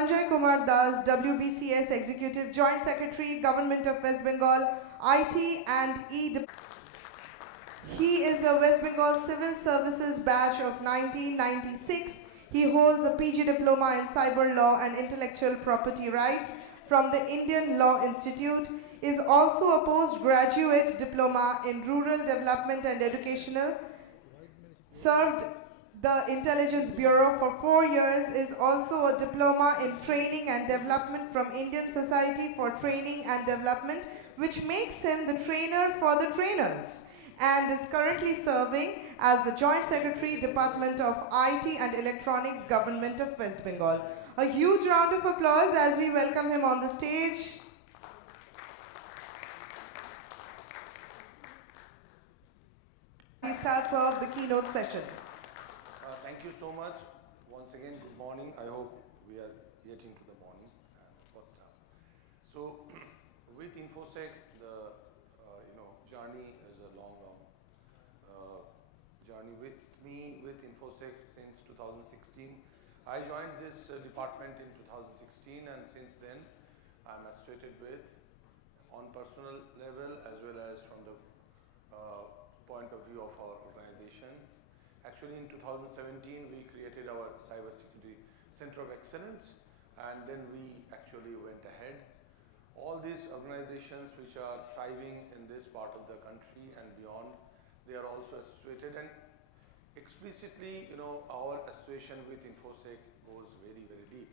Sanjay Kumar Das, WBCS Executive Joint Secretary, Government of West Bengal, IT and E. He is a West Bengal Civil Services batch of 1996. He holds a PG Diploma in Cyber Law and Intellectual Property Rights from the Indian Law Institute, is also a postgraduate diploma in Rural Development and Educational, served the Intelligence Bureau for 4 years, is also a diploma in Training and Development from Indian Society for Training and Development, which makes him the trainer for the trainers, and is currently serving as the Joint Secretary, Department of IT and Electronics, Government of West Bengal. A huge round of applause as we welcome him on the stage. He starts off the keynote session. Thank you so much. Once again, good morning. I hope we are getting to the morning first half. So, with Infosec, the journey is a long journey with me with Infosec since 2016. I joined this department in 2016, and since then I'm associated with on personal level as well as from the point of view of our organization. Actually, in 2017 we created our Cybersecurity Center of Excellence, and then we actually went ahead. All these organizations which are thriving in this part of the country and beyond, they are also associated, and explicitly, our association with Infosec goes very, very deep.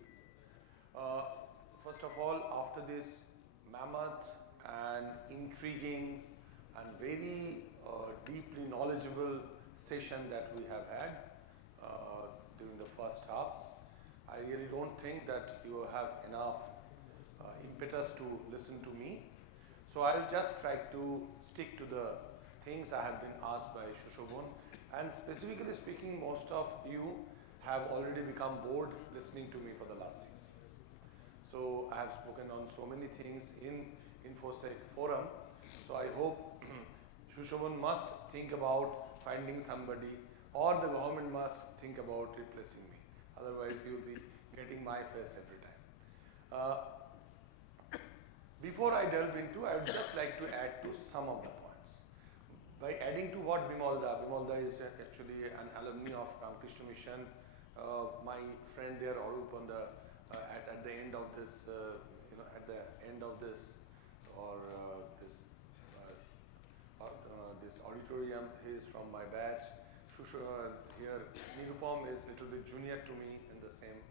First of all, after this mammoth and intriguing and very deeply knowledgeable session that we have had during the first half, I really don't think that you have enough impetus to listen to me. So I'll just try to stick to the things I have been asked by Shushobhan, and specifically speaking, most of you have already become bored listening to me for the last 6 years. So I have spoken on so many things in Infosec forum. So I hope Shushobhan must think about finding somebody, or the government must think about replacing me. Otherwise, you will be getting my face every time. Before I delve into, I would just like to add to some of the points. By adding to what Bimalda is actually an alumni of Ramakrishna Mission. My friend there, Arup, on the at the end of this, at the end of this or this auditorium, he is from my batch. Here, Nirupam is a little bit junior to me in the same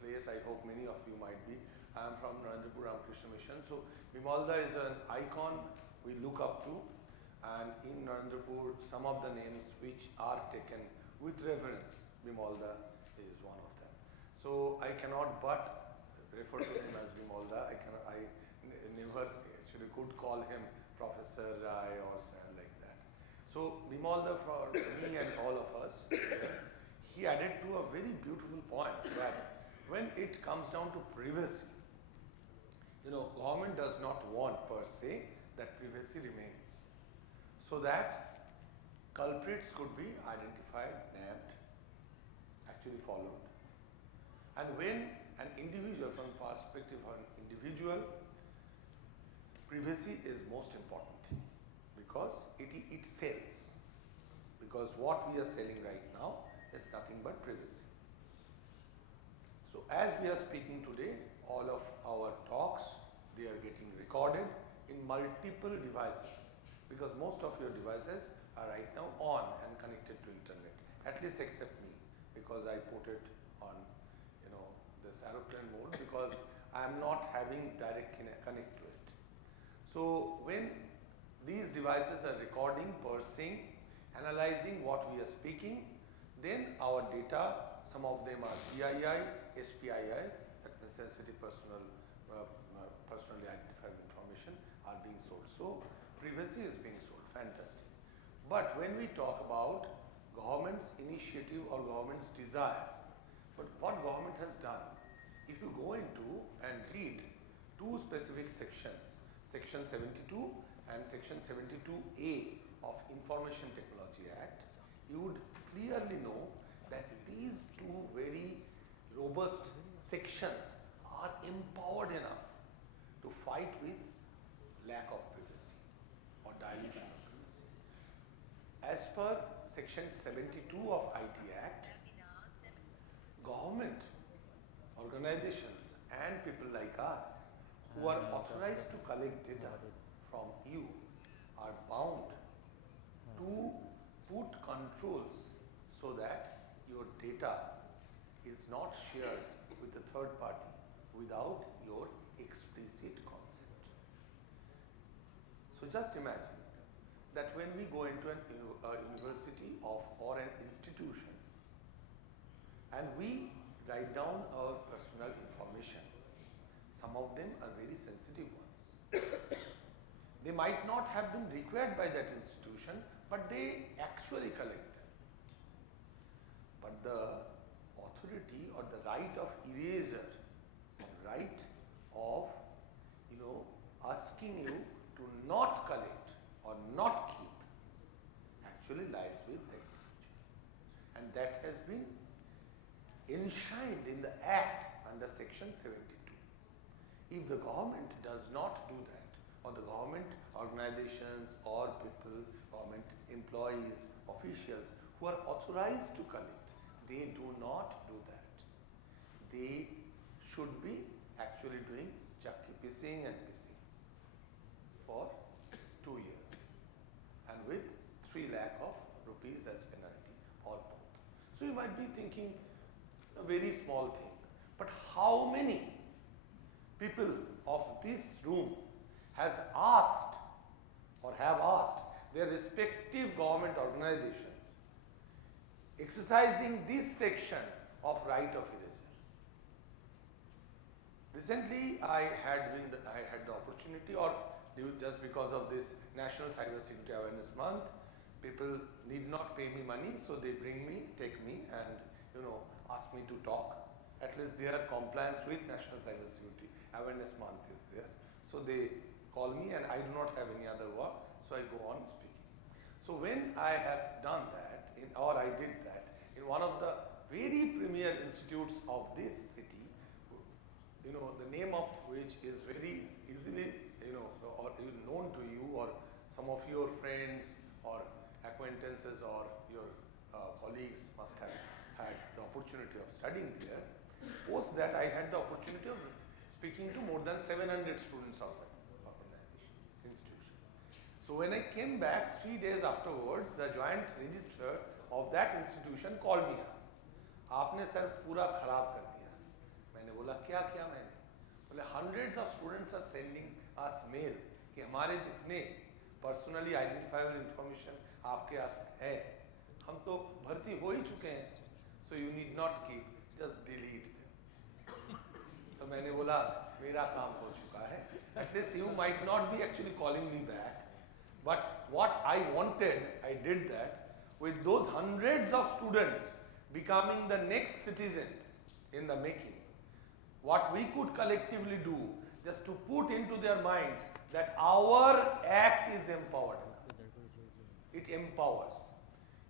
place. I hope many of you might be. I am from Narendrapur Ramakrishna Mission. So Bimalda is an icon we look up to, and in Narendrapur, some of the names which are taken with reverence, Bimalda is one of them. So I cannot but refer to him as Bimalda. I never actually could call him Professor Rai or something like that. So Bimalda, for me and all of us, he added to a very beautiful point that when it comes down to privacy, government does not want per se that privacy remains, so that culprits could be identified, nabbed, actually followed. And when an individual, from perspective of an individual, privacy is most important thing, because it sells. Because what we are selling right now is nothing but privacy. So as we are speaking today, all of our talks, they are getting recorded in multiple devices, because most of your devices are right now on and connected to internet, at least except me, because I put it on this aeroplane mode, because I am not having direct connect to it. So when these devices are recording, parsing, analyzing what we are speaking, then our data, some of them are PII, SPII, that means sensitive personally identifiable information, are being sold. So privacy is being sold, fantastic. But when we talk about government's initiative or government's desire, but what government has done, if you go into and read two specific sections, Section 72 and Section 72A of Information Technology Act, you would clearly know that these two very robust sections are empowered enough to fight with lack of privacy or dilution of privacy. As per Section 72 of IT Act, government, organizations and people like us who are authorized to collect data from you are bound to put controls so that your data is not shared with the third party without your explicit consent. So just imagine that when we go into a university or an institution and we write down our personal information, some of them are very sensitive ones. They might not have been required by that institution, but they actually collect them. But the authority or the right of erasure, the right of asking you to not collect or not keep actually lies with the individual. And that has been enshrined in the Act under Section 72. If the government does not do that, or the government organizations or people, government employees, officials who are authorized to collect, they do not do that. They should be actually doing chakki pissing and pissing for 2 years and with 3 lakh of rupees as penalty or both. So you might be thinking a very small thing, but how many people of this room has asked or have asked their respective government organizations exercising this section of right of erasure? Recently, I had the opportunity, or just because of this National Cyber Security Awareness Month, people need not pay me money, so they take me and ask me to talk. At least their compliance with National Cyber Security Awareness Month is there. So they call me and I do not have any other work, so I go on speaking. So when I have done that, I did that in one of the very premier institutes of this city, the name of which is very easily, or known to you, or some of your friends or acquaintances or your colleagues must have had the opportunity of studying there. Post that, I had the opportunity of speaking to more than 700 students of the institution. So when I came back 3 days afterwards, the joint registrar of that institution called me up. आपने sir पूरा खराब कर दिया. मैंने बोला क्या किया मैंने? बोले hundreds of students are sending us mail कि हमारे जितने personally identifiable information आपके पास है, हम तो भर्ती हो ही चुके हैं. So you need not keep, just delete them. तो मैंने बोला मेरा काम हो चुका है. At least you might not be actually calling me back, but what I wanted, I did that. With those hundreds of students becoming the next citizens in the making, what we could collectively do just to put into their minds that our act is empowered. It empowers.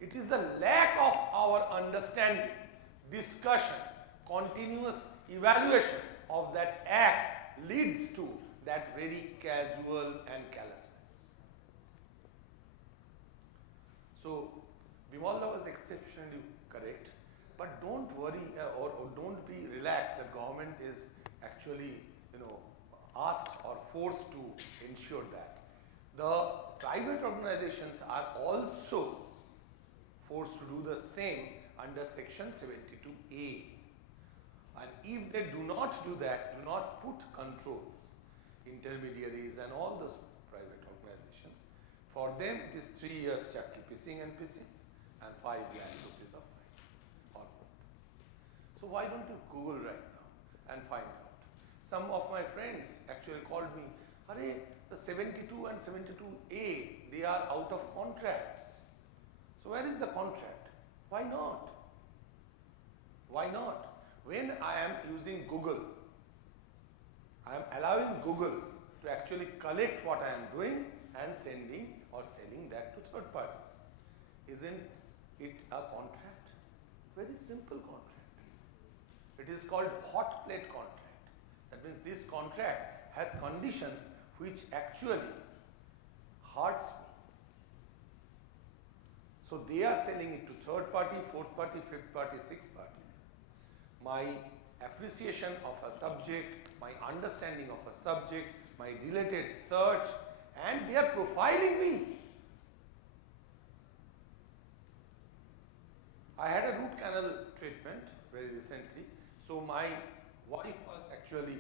It is a lack of our understanding, discussion, continuous evaluation of that act leads to that very casual and callousness. So Bimalda was exceptionally correct, but don't worry or don't be relaxed that government is actually asked or forced to ensure that. The private organizations are also forced to do the same under Section 72A. And if they do not do that, do not put controls, intermediaries and all those private organizations, for them it is 3 years chakki pissing and pissing and 5 lakh rupees of fine or both. So why don't you Google right now and find out? Some of my friends actually called me, "Arey, the 72 and 72A, they are out of contracts." So where is the contract? Why not? Why not? When I am using Google, I am allowing Google to actually collect what I am doing and sending or selling that to third parties. Isn't it a contract? Very simple contract. It is called hot plate contract. That means this contract has conditions which actually hurts me. So they are selling it to third party, fourth party, fifth party, sixth party. My appreciation of a subject, my understanding of a subject, my related search, and they are profiling me. I had a root canal treatment very recently. So my wife was actually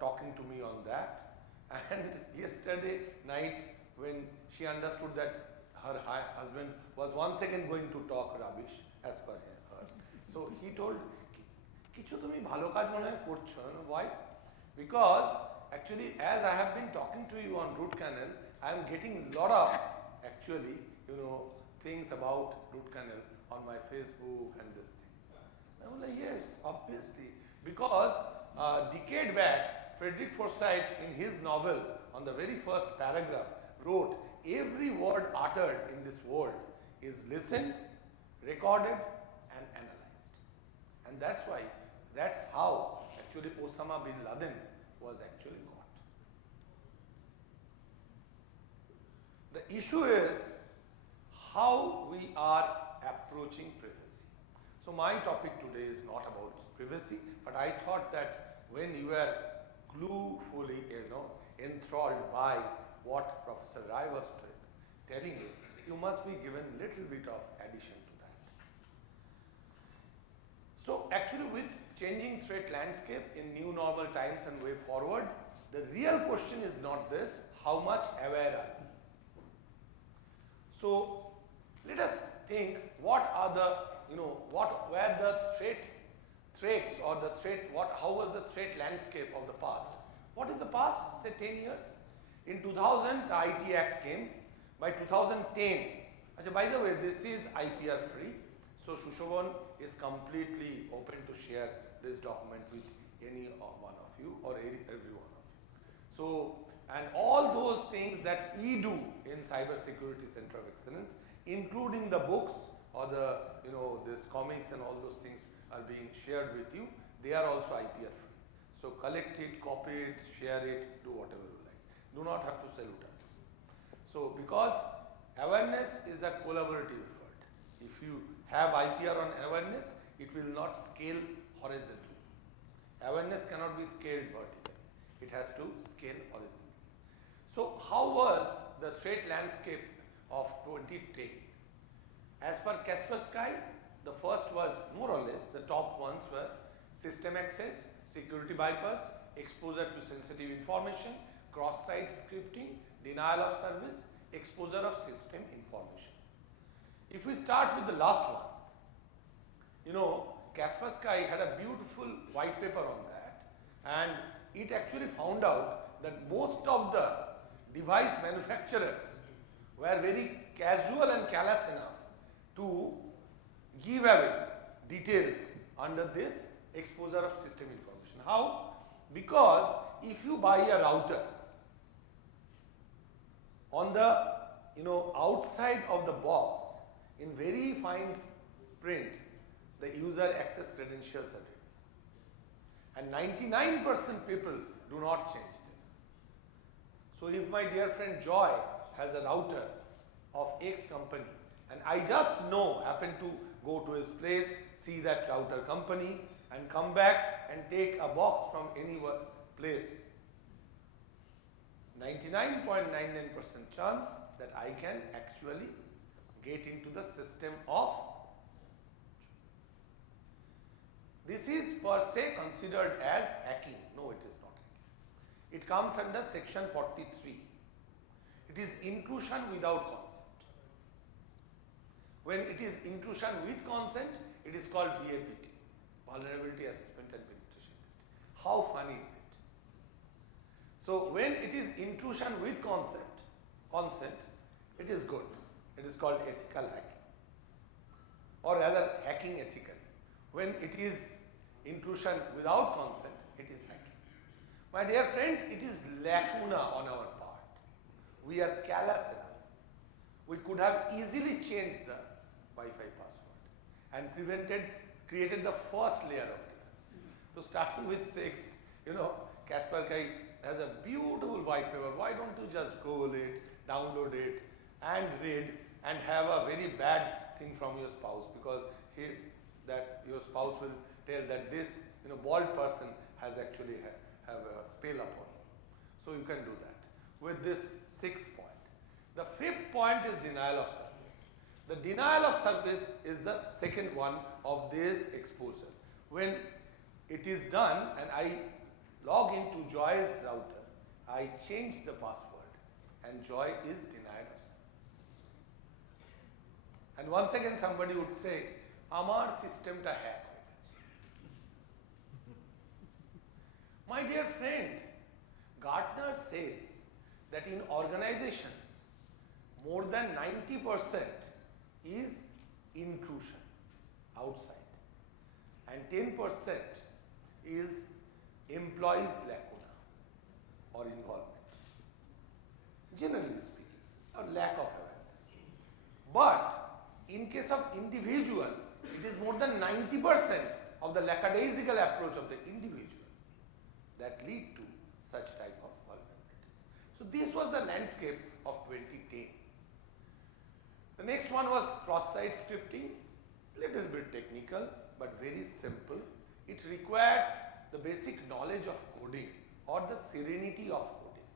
talking to me on that, and yesterday night when she understood that her husband was once again going to talk rubbish as per her, so he told, "Kichu tumi bhalo kaj mone hoy korcho." Why? Because actually, as I have been talking to you on root canal, I am getting lot of actually things about root canal on my Facebook and this thing. I was like, yes, obviously, because a decade back, Frederick Forsyth in his novel on the very first paragraph wrote, every word uttered in this world is listened, recorded and analyzed. And that's how actually Osama bin Laden was actually caught. The issue is how we are approaching privacy. So my topic today is not about privacy, but I thought that when you are gluefully enthralled by what Professor Rai was telling you, you must be given little bit of addition to that. So actually, with changing threat landscape in new normal times and way forward, the real question is not this, how much aware are we? So let us think what are the, what were the threats or the threat, how was the threat landscape of the past? What is the past? Say 10 years. In 2000, the IT Act came. By 2010, by the way, this is IPR free. So Shushovan is completely open to share this document with any one of you or every one of you. So, and all those things that we do in Cybersecurity Center of Excellence, including the books or the, this comics and all those things are being shared with you, they are also IPR free. So collect it, copy it, share it, do whatever you like. Do not have to salute us. So because awareness is a collaborative effort. If you have IPR on awareness, it will not scale horizontally. Awareness cannot be scaled vertically. It has to scale horizontally. So how was the threat landscape of 2010? As per Kaspersky, the first was more or less, the top ones were system access, security bypass, exposure to sensitive information, cross-site scripting, denial of service, exposure of system information. If we start with the last one, Kaspersky had a beautiful white paper on that, and it actually found out that most of the device manufacturers were very casual and callous enough to give away details under this exposure of system information. How? Because if you buy a router, on the outside of the box, in very fine print, the user access credentials are written, and 99% people do not change them. So if my dear friend Joy has a router of X company, and I just happen to go to his place, see that router company, and come back and take a box from any place, 99.99% chance that I can actually get into the system of. This is per se considered as hacking. No, it is not hacking. It comes under section 43. It is intrusion without consent. When it is intrusion with consent, it is called VAPT, Vulnerability Assessment and Penetration Testing. How funny is it? So when it is intrusion with consent, it is good. It is called ethical hacking, or rather hacking ethically. When it is intrusion without consent, it is hacking. My dear friend, it is lacuna on our part. We are callous enough. We could have easily changed the Wi-Fi password and created the first layer of defense. So starting with 6, Kaspersky has a beautiful white paper. Why don't you just Google it, download it and read and have a very bad thing from your spouse, because that your spouse will tell that this bald person has actually have a spell upon you. So you can do that with this 6th point. The 5th point is denial of service. The denial of service is the second one of this exposure. When it is done and I log into Joy's router, I change the password and Joy is denied of service. And once again somebody would say, Amar system ta hack hoye gache. My dear friend, Gartner says that in organizations, more than 90% is intrusion outside and 10% is employees' lacuna or involvement, generally speaking, or lack of awareness. But in case of individual, it is more than 90% of the lackadaisical approach of the individual that lead to such type of vulnerabilities. So this was the landscape of 2010. The next one was cross-site scripting, little bit technical but very simple. It requires the basic knowledge of coding or the serenity of coding.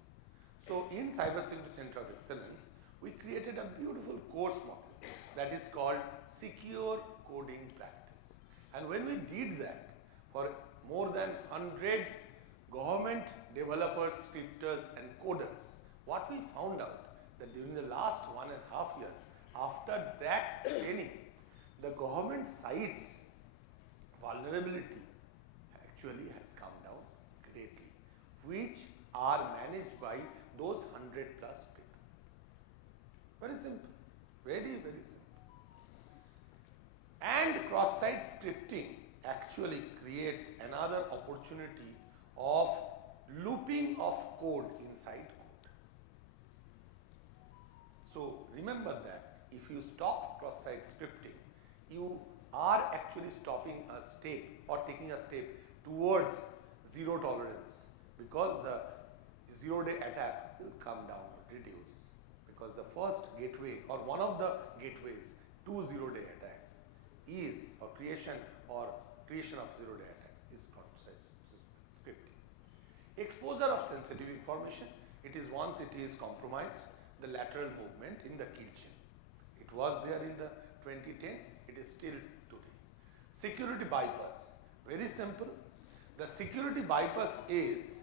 So in Cybersecurity Center of Excellence, we created a beautiful course model that is called Secure Coding Practice. And when we did that for more than 100 government developers, scripters and coders, what we found out that during the last 1.5 years, after that training, the government sites vulnerability actually has come down greatly, which are managed by those 100+ people. Very simple, very, very simple. And cross-site scripting actually creates another opportunity of looping of code inside code. So remember that if you stop cross-site scripting, you are actually stopping a step or taking a step towards zero tolerance, because the zero-day attack will come down, reduce, because the first gateway or one of the gateways to zero-day attacks is creation of zero-day attacks is cross-site scripting. Exposure of sensitive information. It is once it is compromised, the lateral movement in the kill chain. It was there in the 2010, it is still today. Security bypass, very simple. The security bypass is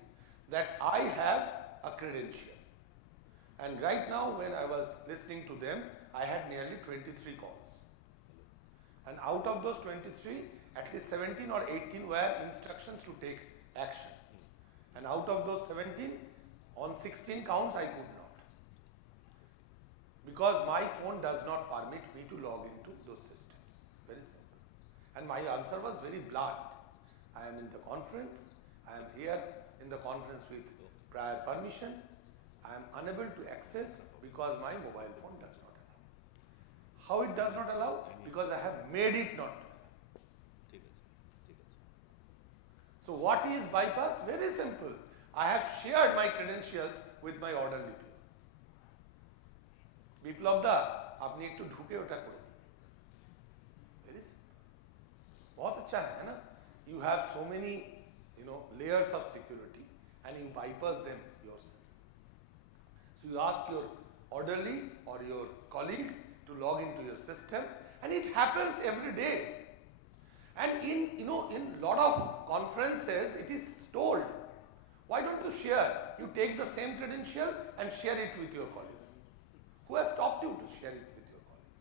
that I have a credential, and right now when I was listening to them, I had nearly 23 calls, and out of those 23, at least 17 or 18 were instructions to take action, and out of those 17, on 16 counts I could not, because my phone does not permit me to log into those systems. Very simple. And my answer was very blunt. I am in the conference, I am here in the conference with prior permission, I am unable to access because my mobile phone does not allow. How it does not allow? Because I have made it not to allow. So what is bypass? Very simple. I have shared my credentials with my orderly peer. বিপ্লব দা আপনি একটু ঢুকে ওটা করে দিন। Very simple. बहुत अच्छा है ना? You have so many layers of security and you bypass them yourself. So you ask your orderly or your colleague to log into your system, and it happens every day. And in lot of conferences it is told, why don't you share? You take the same credential and share it with your colleagues. Who has stopped you to share it with your colleagues?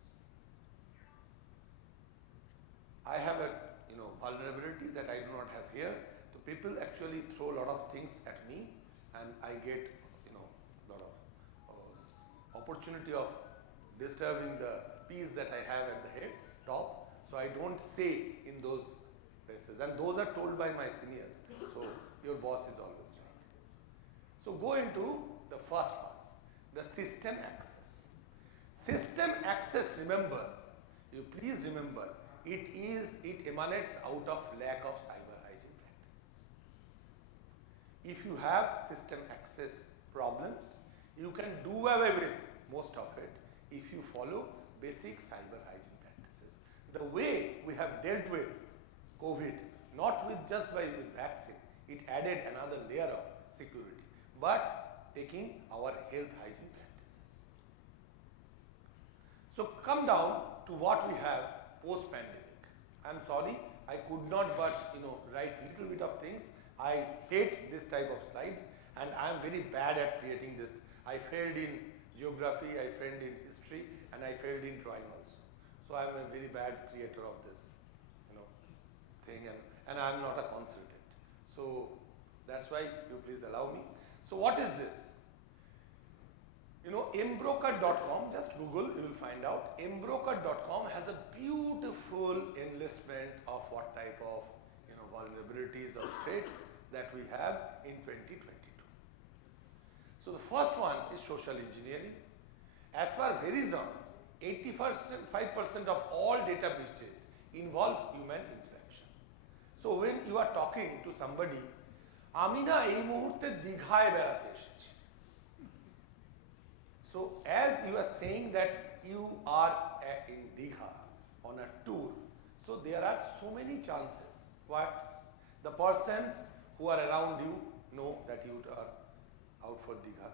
I have a vulnerability that I do not have here. So people actually throw a lot of things at me, and I get lot of opportunity of disturbing the peace that I have at the top. So I don't say in those places, and those are told by my seniors. So your boss is always right. So go into the first one, the system access. System access, remember, you please remember, it emanates out of lack of cyber hygiene practice. if you have system access problems, you can do away with most of it if you follow basic cyber hygiene practices. The way we have dealt with COVID, not with just by with vaccine, it added another layer of security, but taking our health hygiene practices. So come down to what we have post-pandemic. I'm sorry, I could not but write little bit of things. I hate this type of slide and I am very bad at creating this. I failed in geography, I failed in history, and I failed in drawing also. So I am a very bad creator of this thing, and I am not a consultant. So that's why you please allow me. So what is this? Mbroker.com, just Google, you will find out. Mbroker.com has a beautiful enlistment of what type of vulnerabilities or threats that we have in 2022. So the first one is social engineering. As per Verizon, 85% of all data breaches involve human interaction. So when you are talking to somebody, আমি না এই মুহূর্তে দীঘায় বেড়াতে এসেছি. So as you are saying that you are in Digha on a tour, so there are so many chances. What? The persons who are around you know that you are out for Digha.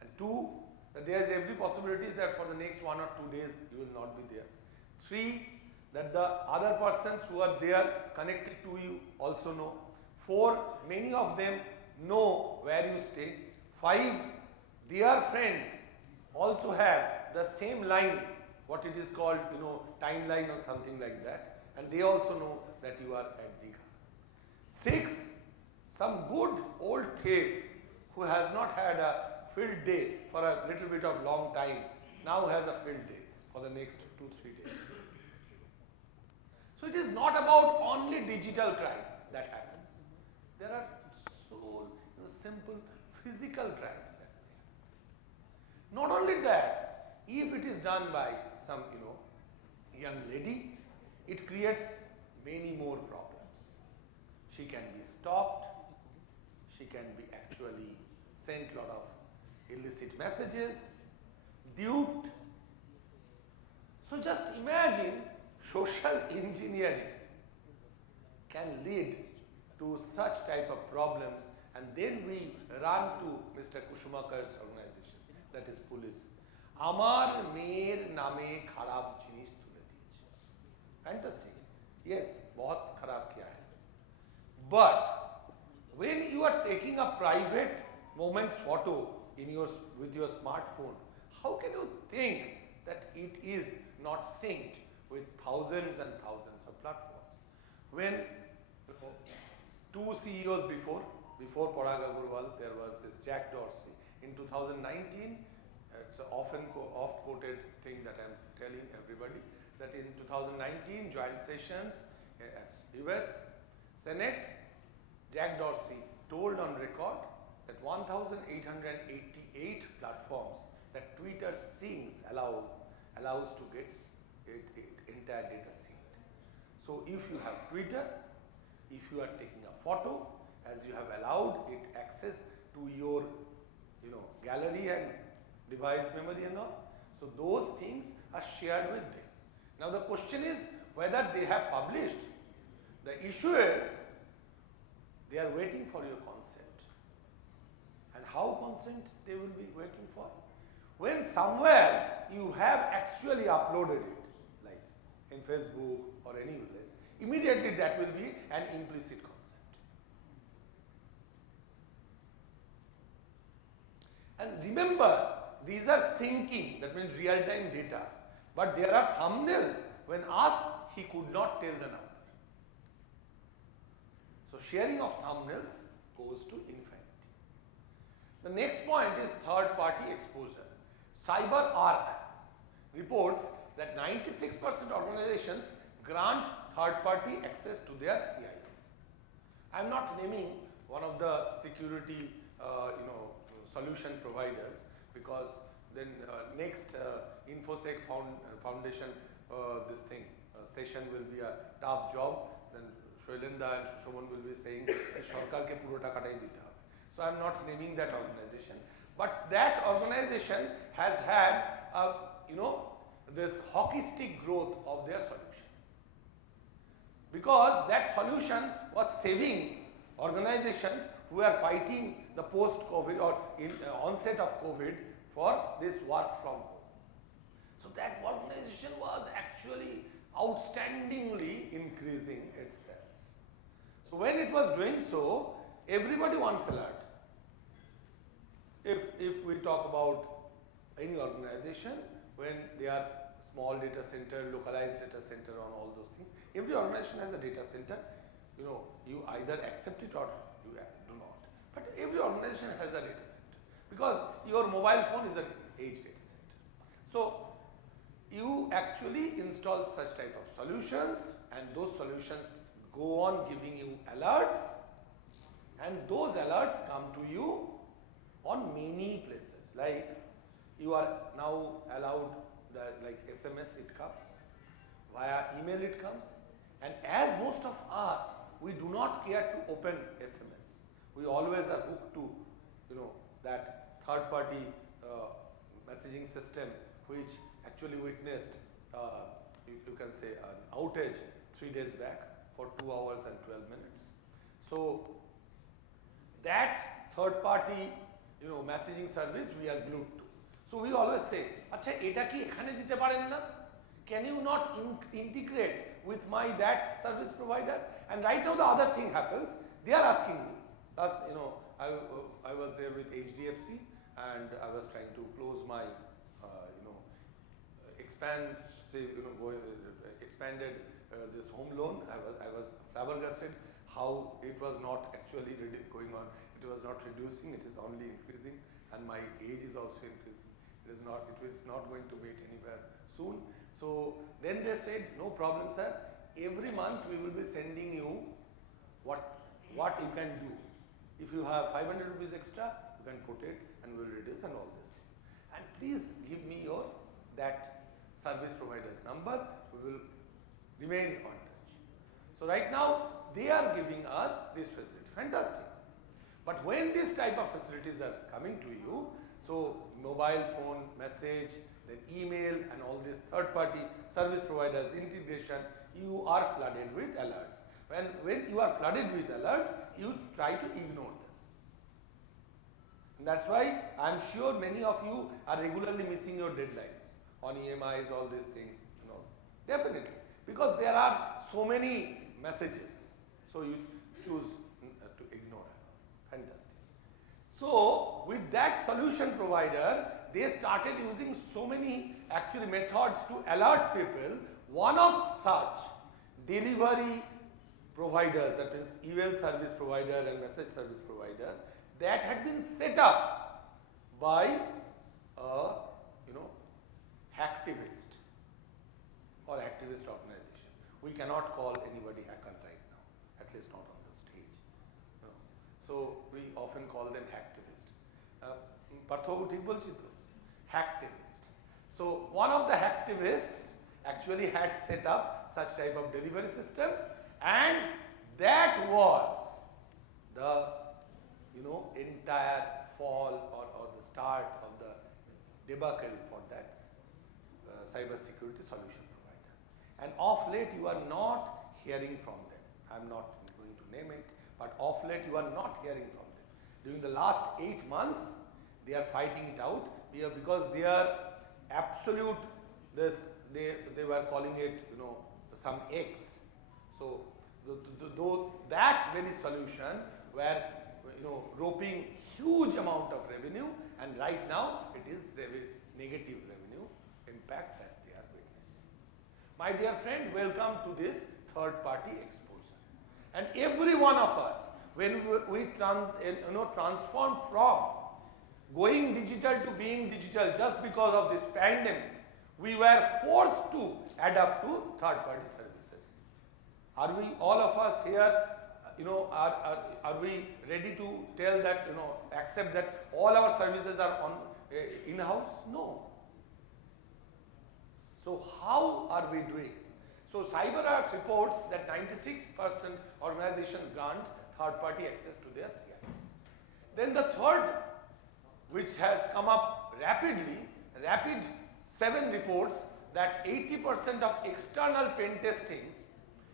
And two, that there is every possibility that for the next 1 or 2 days you will not be there. Three, that the other persons who are there connected to you also know. Four, many of them know where you stay. Five, their friends also have the same line, what it is called, timeline or something like that, and they also know that you are at Digha. Six, some good old thief who has not had a field day for a little bit of long time now has a field day for the next 2-3 days. So it is not about only digital crime that happens. There are so simple physical crimes that we have. Not only that, if it is done by some young lady, it creates many more problems. She can be stalked, she can be actually sent a lot of illicit messages, duped. So just imagine social engineering can lead to such type of problems, and then we run to Mr. Kushumakar's organization, that is police. Amar meer name kharab jinis tule diyeche. Fantastic. Yes, bahut kharab kiya hai. But when you are taking a private moment's photo with your smartphone, how can you think that it is not synced with thousands and thousands of platforms? When two CEOs before Parag Agrawal, there was this Jack Dorsey. In 2019, it's an oft quoted thing that I'm telling everybody, that in 2019 joint sessions at US Senate, Jack Dorsey told on record that 1,888 platforms that Twitter syncs allows to get entire data synced. So if you have Twitter, if you are taking a photo, as you have allowed it access to your gallery and device memory and all, so those things are shared with them. Now the question is whether they have published. The issue is they are waiting for your consent. And how consent they will be waiting for? When somewhere you have actually uploaded it, like in Facebook or any place, immediately that will be an implicit consent. And remember, these are syncing, that means real-time data. But there are thumbnails. When asked, he could not tell the number. So sharing of thumbnails goes to infinity. The next point is third-party exposure. CyberArk reports that 96% organizations grant third-party access to their CIS. I am not naming one of the security solution providers, because then next Infosec Foundation session will be a tough job. Then Shoilenda and Shushoman will be saying Sarkar ke puro taka dite hobe. So I am not naming that organization, but that organization has had this hockey stick growth of their solution, because that solution was saving organizations who are fighting the post-COVID or in onset of COVID for this work from home. So that organization was actually outstandingly increasing its sales. So when it was doing so, everybody wants alert. If we talk about any organization, when they are small data center, localized data center on all those things, every organization has a data center. You either accept it or you do not. But every organization has a data center, because your mobile phone is an edge data center. So you actually install such type of solutions, and those solutions go on giving you alerts, and those alerts come to you on many places. Like you are now allowed like SMS it comes, via email it comes, and as most of us, we do not care to open SMS. We always are hooked to that third party messaging system, which actually witnessed you can say an outage 3 days back for 2 hours and 12 minutes. So that third party messaging service we are glued to. So we always say, acha eta ki ekhane dite paren na? Can you not integrate with my that service provider? And right now the other thing happens, they are asking me. Last, I was there with HDFC, and I was trying to close my expanded this home loan. I was flabbergasted how it was not actually going on. It was not reducing, it is only increasing, and my age is also increasing. It is not going to meet anywhere soon. So then they said, no problem sir, every month we will be sending you what you can do. If you have 500 rupees extra, you can put it and we will reduce and all these things. And please give me that service provider's number, we will remain on touch. So right now they are giving us this facility, fantastic. But when this type of facilities are coming to you, so mobile phone, message, then email and all these third party service providers integration, you are flooded with alerts. When you are flooded with alerts, you try to ignore them. And that's why I am sure many of you are regularly missing your deadlines on EMIs, all these things, definitely, because there are so many messages, so you choose to ignore it. Fantastic. So with that solution provider, they started using so many actually methods to alert people. One of such delivery providers, that means email service provider and message service provider, that had been set up by a hacktivist or activist organization. We cannot call anybody hacker right now, at least not on the stage. So we often call them hacktivist. Parthobabu thik bolchi to? Hacktivist. So one of the hacktivists actually had set up such type of delivery system, and that was the entire fall or the start of the debacle for that cyber security solution provider. And of late you are not hearing from them. I am not going to name it, but of late you are not hearing from them. During the last 8 months, they are fighting it out because they are absolute they were calling it some X. So that very solution were roping huge amount of revenue, and right now it is negative revenue impact that they are witnessing. My dear friend, welcome to this third party exposure. And every one of us, when we transform from going digital to being digital just because of this pandemic, we were forced to adapt to third party services. Are we, all of us here, are we ready to tell that, accept that all our services are on in-house? No. So how are we doing? So CyberArk reports that 96% organizations grant third-party access to their CI. Then the third, which has come up rapidly, rapid 7 reports that 80% of external pen testings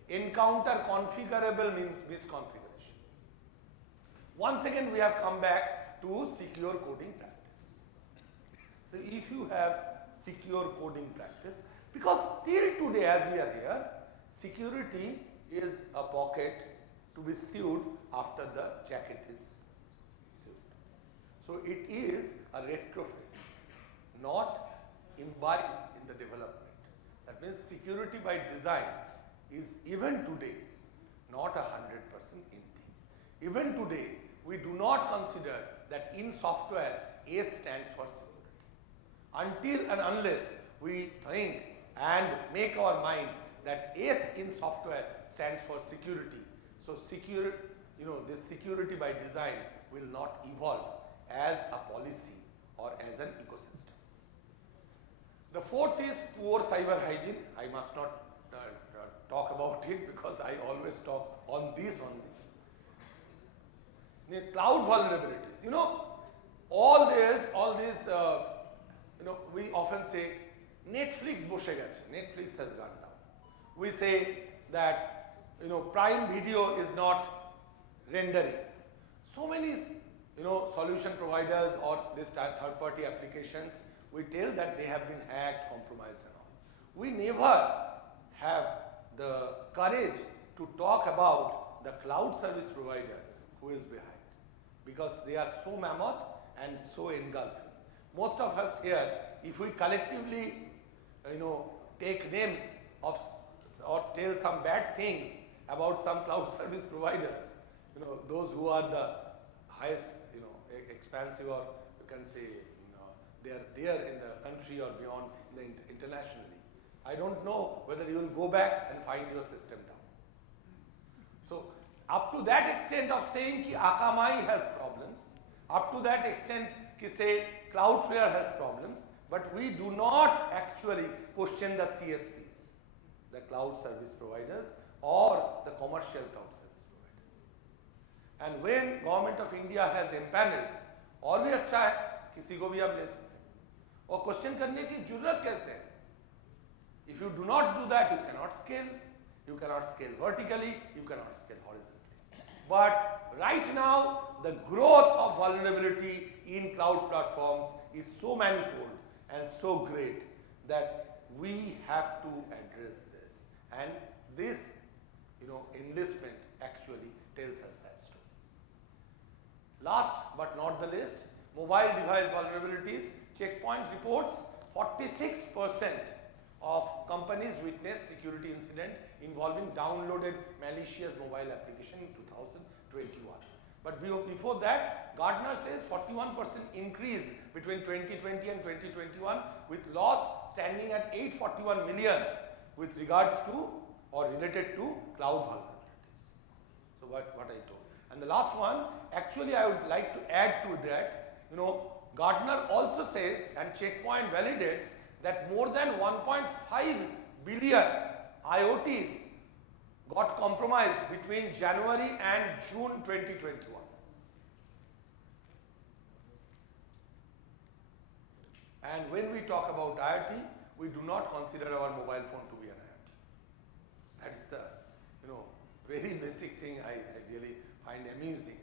encounter configurable misconfiguration. Once again, we have come back to secure coding practice. So if you have secure coding practice, because till today as we are here, security is a pocket to be sewed after the jacket is sewed. So it is a retrofit, not imbibed in the development. That means security by design is even today not 100% in thing. Even today, we do not consider that in software S stands for security. Until and unless we think and make our mind that S in software stands for security. So this security by design will not evolve as a policy or as an ecosystem. The fourth is poor cyber hygiene. I must not talk about it because I always talk on this only. The cloud vulnerabilities. All this, we often say Netflix boshe geche, Netflix has gone down. We say that Prime Video is not rendering. So many solution providers or this third-party applications, we tell that they have been hacked, compromised and all. We never have the courage to talk about the cloud service provider who is behind, because they are so mammoth and so engulfing. Most of us here, if we collectively take names of or tell some bad things about some cloud service providers, those who are the highest, expansive, or you can say they are there in the country or beyond internationally. I don't know whether you will go back and find your system down. So up to that extent of saying ki Akamai has problems, up to that extent ki say Cloudflare has problems, but we do not actually question the CSPs, the cloud service providers or the commercial cloud service providers. And when Government of India has empaneled, और भी अच्छा है, किसी को भी आप ले सकते हैं, और क्वेश्चन करने की जरूरत कैसे है? If you do not do that, you cannot scale. You cannot scale vertically, you cannot scale horizontally. But right now, the growth of vulnerability in cloud platforms is so manifold and so great that we have to address this. And this, enlistment actually tells us that story. Last but not the least, mobile device vulnerabilities. Checkpoint reports 46% of companies witnessed security incident involving downloaded malicious mobile application in 2021. But before that, Gartner says 41% increase between 2020 and 2021, with loss standing at 841 million with regards to or related to cloud vulnerabilities. So what I told. And the last one, actually I would like to add to that, Gartner also says, and Checkpoint validates, that more than 1.5 billion IoTs got compromised between January and June 2021. And when we talk about IoT, we do not consider our mobile phone to be an IoT. That is the, very basic thing I really find amusing.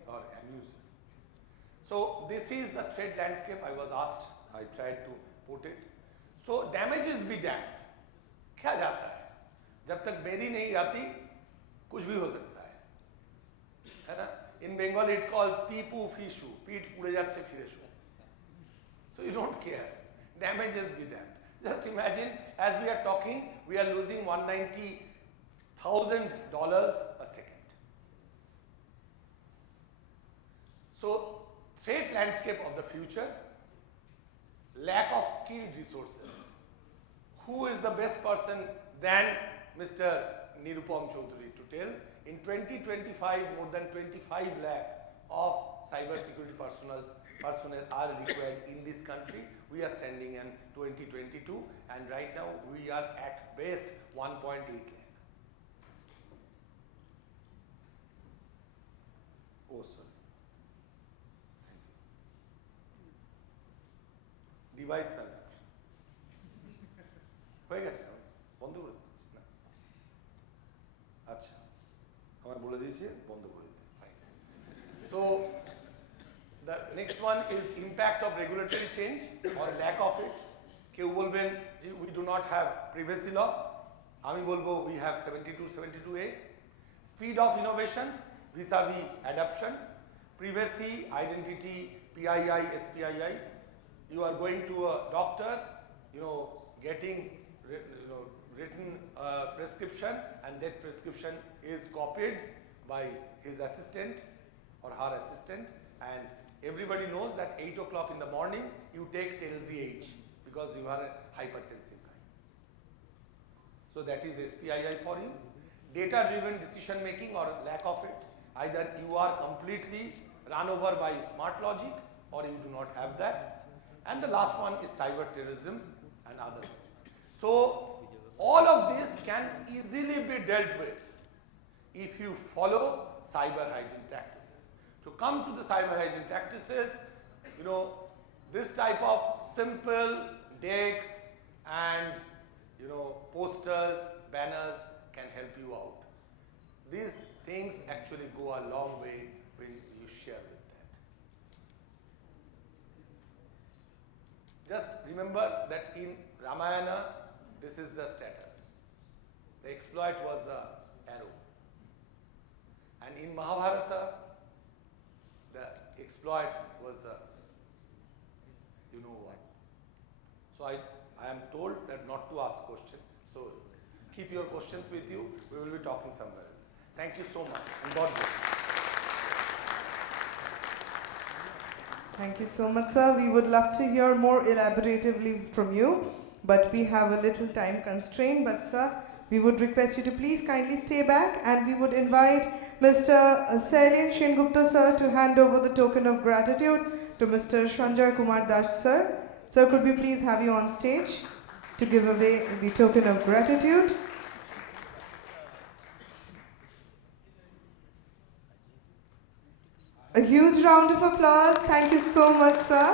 So this is the threat landscape I was asked. I tried to put it. So damages be damned. क्या जाता है? जब तक berry नहीं जाती, कुछ भी हो सकता है ना? In Bengal it calls peepoo fishu, peet पुड़े जाच्छे फिरे show. So you don't care. Damages be damned. Just imagine, as we are talking, we are losing $190,000 a second. So threat landscape of the future, lack of skilled resources. Who is the best person than Mr. Nirupam Chaudhary to tell? In 2025, more than 25 lakh of cyber security personnel are required in this country. We are standing in 2022, and right now we are at best 1.8 lakh. Oh, sorry. Device malfunction হয়ে গেছে, বন্ধ করে দিচ্ছি না, আচ্ছা আমার বলে দিয়েছে বন্ধ করে দিতে। So the next one is impact of regulatory change or lack of it. কেউ বলবেন যে we do not have privacy law, আমি বলবো we have 72A. Speed of innovations vis-a-vis adoption, privacy, identity, PII, SPII. You are going to a doctor, getting written prescription, and that prescription is copied by his assistant or her assistant, and everybody knows that 8 o'clock in the morning you take TLZH because you are a hypertensive guy. So that is SPII for you. Data driven decision making or lack of it, either you are completely run over by smart logic or you do not have that. And the last one is cyber terrorism and other things. So all of this can easily be dealt with if you follow cyber hygiene practices. To come to the cyber hygiene practices, this type of simple decks and posters, banners can help you out. These things actually go a long way when you share with that. Just remember that in Ramayana, this is the status. The exploit was the arrow. And in Mahabharata, the exploit was the you know what. So I am told that not to ask questions. So keep your questions with you. We will be talking somewhere else. Thank you so much and God bless you. Thank you so much, sir. We would love to hear more elaboratively from you, but we have a little time constraint. But sir, we would request you to please kindly stay back, and we would invite Mr. Sailin Shengupta sir to hand over the token of gratitude to Mr. Sanjay Kumar Das sir. Sir, could we please have you on stage to give away the token of gratitude? A huge round of applause. Thank you so much, sir.